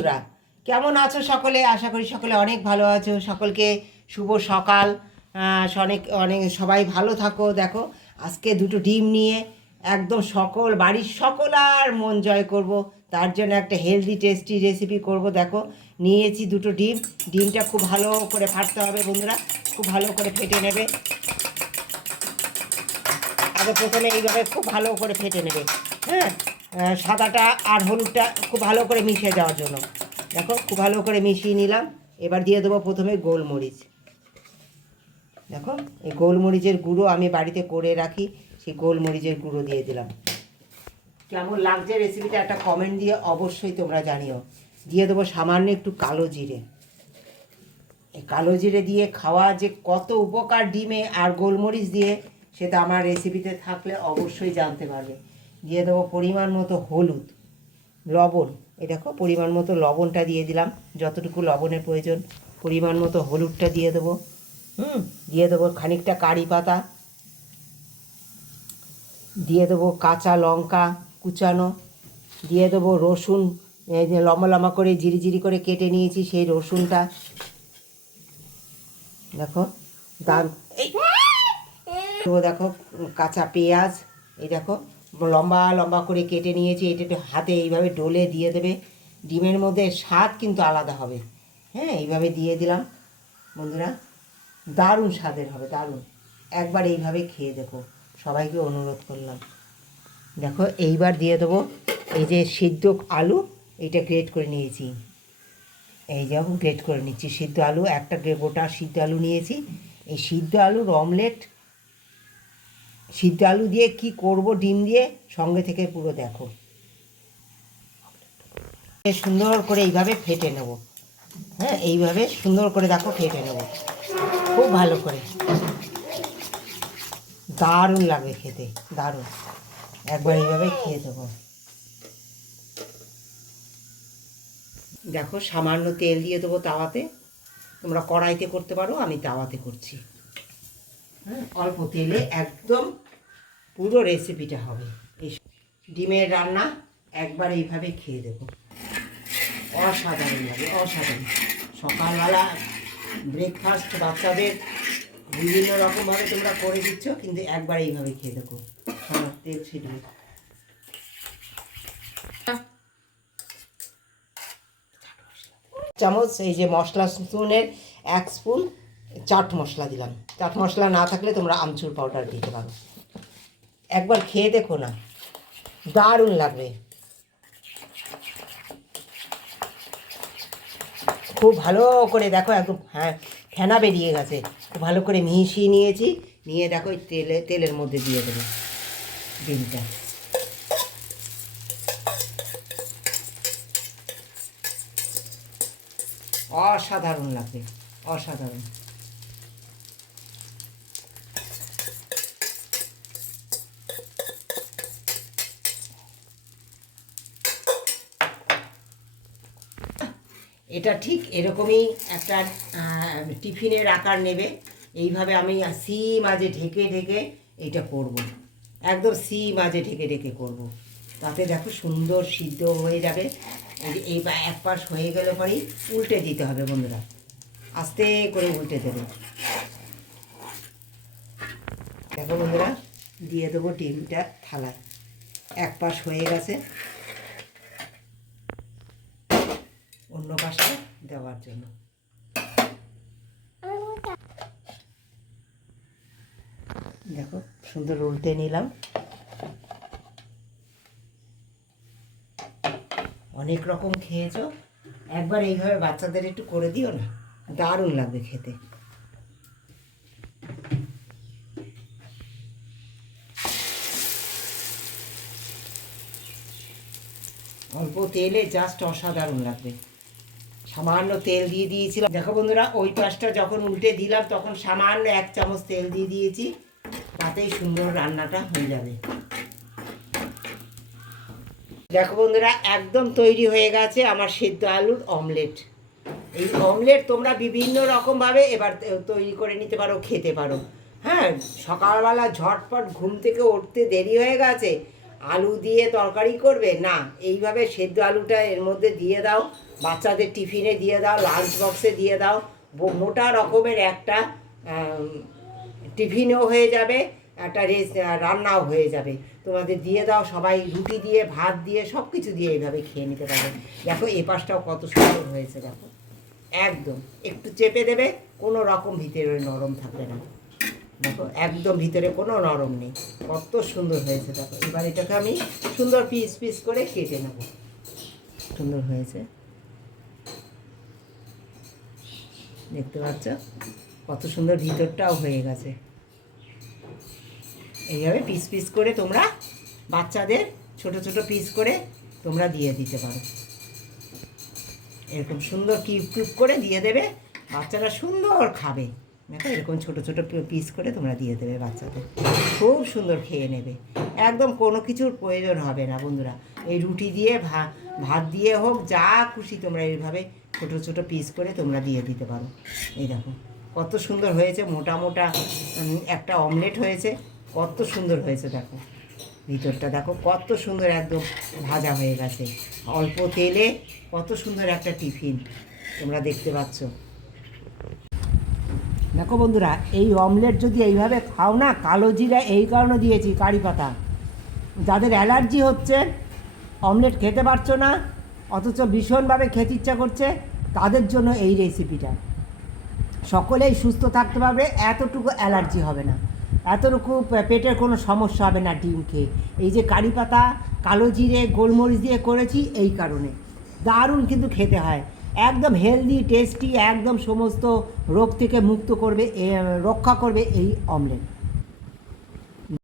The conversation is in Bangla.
বন্ধুরা, কেমন আছো সকলে? আশা করি সকলে অনেক ভালো আছো। সকলকে শুভ সকাল। অনেক অনেক সবাই ভালো থাকো। দেখো, আজকে দুটো ডিম নিয়ে একদম বাড়ির সকল আর মন জয় করব। তার জন্য একটা হেলদি টেস্টি রেসিপি করব। দেখো, নিয়েছি দুটো ডিম। ডিমটা খুব ভালো করে ফাটতে হবে বন্ধুরা, খুব ভালো করে ফেটে নেবে। আগে প্রথমে এইভাবে খুব ভালো করে ফেটে নেবে। হ্যাঁ, সাদাটা আর হলুদটা খুব ভালো করে মিশিয়ে দেওয়ার জন্য। দেখো, খুব ভালো করে মিশিয়ে নিলাম। এবার দিয়ে দেবো প্রথমে গোলমরিচ। দেখো, এই গোলমরিচের গুঁড়ো আমি বাড়িতে করে রাখি, সেই গোলমরিচের গুঁড়ো দিয়ে দিলাম। কেমন লাগছে রেসিপিটা একটা কমেন্ট দিয়ে অবশ্যই তোমরা জানিও। দিয়ে দেবো সামান্য একটু কালো জিরে। এই কালো জিরে দিয়ে খাওয়া যে কত উপকার ডিমে আর গোলমরিচ দিয়ে, সেটা আমার রেসিপিতে থাকলে অবশ্যই জানতে পারবে। দিয়ে দেবো পরিমাণ মতো হলুদ, লবণ। এই দেখো, পরিমাণ মতো লবণটা দিয়ে দিলাম, যতটুকু লবণের প্রয়োজন। পরিমাণ মতো হলুদটা দিয়ে দেবো। দিয়ে দেবো খানিকটা কারি পাতা, দিয়ে দেবো কাঁচা লঙ্কা কুচানো, দিয়ে দেবো রসুন, এই যে লম্বা লম্বা করে জিরি করে কেটে নিয়েছি সেই রসুনটা। দেখো, দাম এই দেখো, কাঁচা পেঁয়াজ, এই দেখো লম্বা লম্বা করে কেটে নিয়েছি। এটা একটু হাতে এইভাবে ডলে দিয়ে দেবে। ডিমের মধ্যে স্বাদ কিন্তু আলাদা হবে। হ্যাঁ, এইভাবে দিয়ে দিলাম বন্ধুরা, দারুণ স্বাদের হবে, দারুণ। একবার এইভাবে খেয়ে দেখো, সবাইকে অনুরোধ করলাম। দেখো, এইবার দিয়ে দেবো এই যে সিদ্ধ আলু, এইটা গ্রেট করে নিয়েছি। এই যেমন গ্রেট করে নিচ্ছি সিদ্ধ আলু, একটা গোটা সিদ্ধ আলু নিয়েছি। এই সিদ্ধ আলুর অমলেট, সিদ্ধ আলু দিয়ে কি করব ডিম দিয়ে, সঙ্গে থেকে পুরো দেখো। সুন্দর করে এইভাবে ফেটে নেব। হ্যাঁ, এইভাবে সুন্দর করে দেখো ফেটে নেব খুব ভালো করে। দারুণ লাগবে খেতে, দারুণ। একবার এইভাবে খেয়ে দেবো। দেখো, সামান্য তেল দিয়ে দেবো তাওয়াতে। তোমরা কড়াইতে করতে পারো, আমি তাওয়াতে করছি। হ্যাঁ, অল্প তেলে একদম পুরো রেসিপিটা হবে। এই ডিমের রান্না একবার এইভাবে খেয়ে দেবো, অসাধারণ লাগে, অসাধারণ। সকালবেলা ব্রেকফাস্ট বাচ্চাদের বিভিন্ন রকমভাবে তোমরা করে দিচ্ছ, কিন্তু একবার এইভাবে খেয়ে দেখো। তেল ছিটবে। চামচ এই যে মশলা স্পুনের 1 স্পুন চাট মশলা দিলাম। চাট মশলা না থাকলে তোমরা আমচুর পাউডার দিতে পারো। একবার খেয়ে দেখো না, দারুণ লাগবে। খুব ভালো করে দেখো, একদম হ্যাঁ ফেনা বেরিয়ে গেছে। খুব ভালো করে মিশিয়ে নিয়েছি। নিয়ে দেখো, এই তেলের মধ্যে দিয়ে দেবো ডিমটা। অসাধারণ লাগবে, অসাধারণ। এটা ঠিক এরকমই একটা টিফিনের আকার নেবে। এইভাবে আমি সি মাঝে ঢেকে ঢেকে এইটা করব। একদম সি মাঝে ঢেকে ঢেকে করব। তাতে দেখো সুন্দর সিদ্ধ হয়ে যাবে। এই এক পাশ হয়ে গেলে পরেই উল্টে দিতে হবে বন্ধুরা, আস্তে করে উল্টে দেবে। দেখো বন্ধুরা, দিয়ে দেবো ডিমটা থালায়। এক পাশ হয়ে গেছে, অন্য পাশে দেওয়ার জন্য। দেখো, সুন্দর উল্টে নিলাম। অনেক রকম খেয়েছো, একবার এইভাবে বাচ্চাদের একটু করে দিও না, দারুণ লাগবে খেতে। অল্প তেলে জাস্ট অসাধারণ লাগবে। সামান্য তেল দিয়ে দিয়েছিলাম। দেখো বন্ধুরা, ওই পাশটা যখন উল্টে দিলাম তখন সামান্য 1 চামচ তেল দিয়ে দিয়েছি, তাতেই সুন্দর রান্নাটা হয়ে যাবে। দেখো বন্ধুরা, একদম তৈরি হয়ে গেছে আমার সেদ্ধ আলুর অমলেট। এই অমলেট তোমরা বিভিন্ন রকমভাবে এবার তৈরি করে নিতে পারো, খেতে পারো। হ্যাঁ, সকালবেলা ঝটপট ঘুম থেকে উঠতে দেরি হয়ে গেছে, আলু দিয়ে তরকারি করবে না, এইভাবে সেদ্ধ আলুটা এর মধ্যে দিয়ে দাও, বাচ্চাদের টিফিনে দিয়ে দাও, লাঞ্চ বক্সে দিয়ে দাও, মোটা রকমের একটা টিফিনও হয়ে যাবে, একটা রান্নাও হয়ে যাবে। তোমাদের দিয়ে দাও, সবাই রুটি দিয়ে ভাত দিয়ে সব কিছু দিয়ে এইভাবে খেয়ে নিতে পারবে। দেখো এ পাশটাও কত সুন্দর হয়েছে, দেখো একদম একটু চেপে দেবে, কোনো রকম ভিতরে নরম থাকবে না। দেখো একদম ভিতরে কোনো নরম নেই, কত সুন্দর হয়েছে। দেখো এবার এটাকে আমি সুন্দর পিস পিস করে কেটে নেব। সুন্দর হয়েছে, দেখতে পাচ্ছ কত সুন্দর ভিতরটাও হয়ে গেছে। এইভাবে পিস পিস করে তোমরা বাচ্চাদের ছোট ছোট পিস করে তোমরা দিয়ে দিতে পারো। এরকম সুন্দর কিউব কিউব করে দিয়ে দেবে, বাচ্চারা সুন্দর খাবে। দেখো এরকম ছোট ছোট পিস করে তোমরা দিয়ে দেবে, বাচ্চাদের খুব সুন্দর খেয়ে নেবে। একদম কোনো কিছুর প্রয়োজন হবে না বন্ধুরা। এই রুটি দিয়ে ভাত দিয়ে হোক, যা খুশি তোমরা এইভাবে ছোট ছোট পিস করে তোমরা দিয়ে দিতে পারো। এই দেখো কত সুন্দর হয়েছে, মোটা মোটা একটা অমলেট হয়েছে, কত সুন্দর হয়েছে। দেখো ভিতরটা দেখো কত সুন্দর একদম ভাজা হয়ে গেছে, অল্প তেলে কত সুন্দর একটা টিফিন তোমরা দেখতে পাচ্ছ। দেখো বন্ধুরা, এই অমলেট যদি এইভাবে খাও না, কালো জিরা এই কারণে দিয়েছি, কারি পাতা। যাদের অ্যালার্জি হচ্ছে, অমলেট খেতে পারছো না অথচ ভীষণভাবে খেতে ইচ্ছা করছে, তাদের জন্য এই রেসিপিটা। সকলেই সুস্থ থাকতে পারবে, এতটুকু অ্যালার্জি হবে না, এতটুকু পেটের কোনো সমস্যা হবে না ডিম খেয়ে। এই যে কারি পাতা, কালো জিরে, গোলমরিচ দিয়ে করেছি এই কারণে। দারুণ কিন্তু খেতে হয়, একদম হেলদি টেস্টি, একদম সমস্ত রোগ থেকে মুক্ত করবে, রক্ষা করবে এই অমলেট।